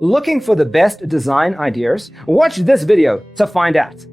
Looking for the best design ideas? Watch this video to find out.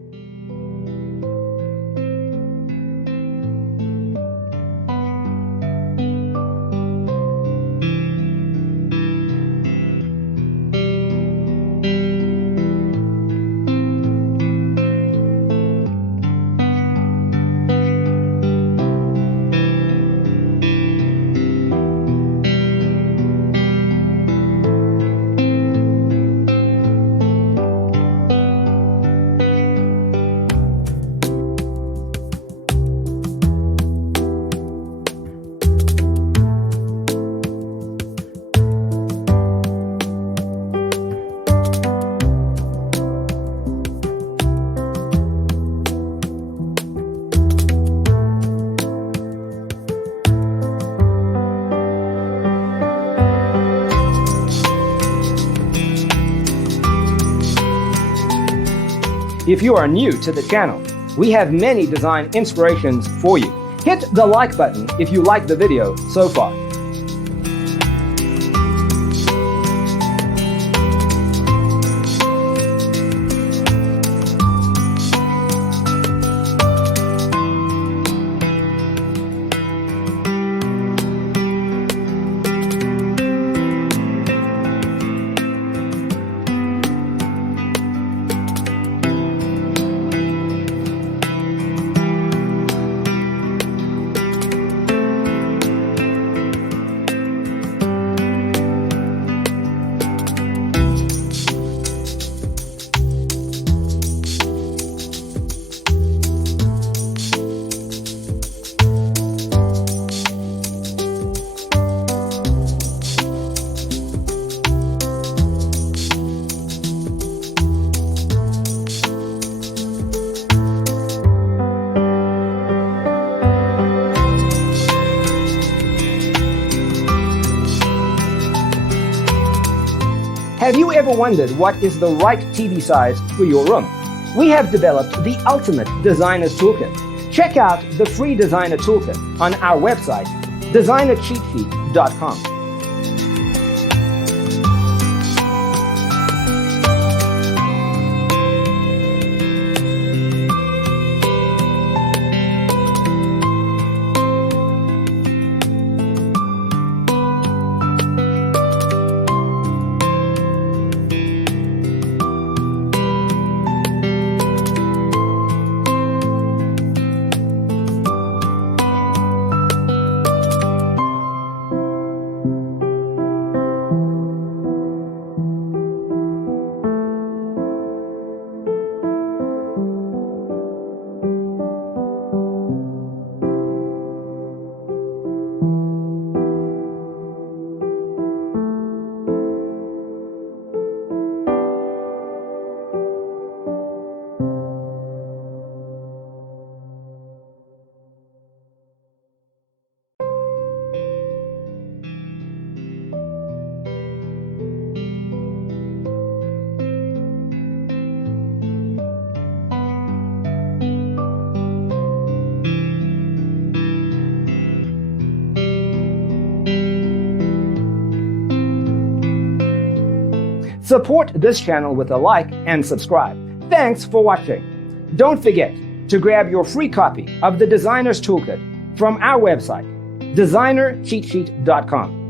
If you are new to the channel, we have many design inspirations for you. Hit the like button if you like the video so far. Have you ever wondered what is the right TV size for your room? We have developed the ultimate designer's toolkit. Check out the free designer toolkit on our website, designercheatsheet.com. Support this channel with a like and subscribe. Thanks for watching. Don't forget to grab your free copy of the Designer's Toolkit from our website, designercheatsheet.com.